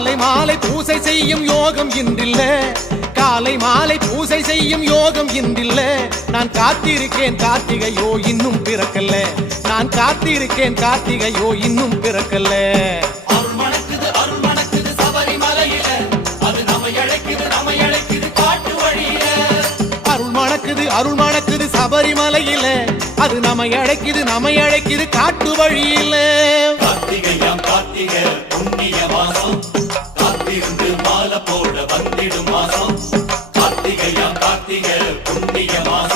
காலை மாலை பூசை செய்யும் யோகம் இன்றில்ல, காலை மாலை பூசை செய்யும் யோகம் இன்றில்ல. நான் காத்திருக்கேன் கார்த்திகையோ இன்னும் பிறக்கல்ல, நான் காத்திருக்கேன் கார்த்திகையோ இன்னும் பிறக்கல்ல. அருள் மணக்குது அருள் மணக்குது சபரிமலையில, அது நம்மை அழைக்குது நம்மை அழைக்குது காட்டு வழியில. அருள் மணக்குது அருள் மணக்குது சபரிமலையில, அது நம்மை அழைக்குது நம்மை அழைக்குது காட்டு வழியில. கார்த்திகையாம் கார்த்திகை புண்ணிய மாசம், காத்திருந்து மாலை போட வந்திடும் மாசம். கார்த்திகையாம் கார்த்திகை புண்ணிய மாசம்.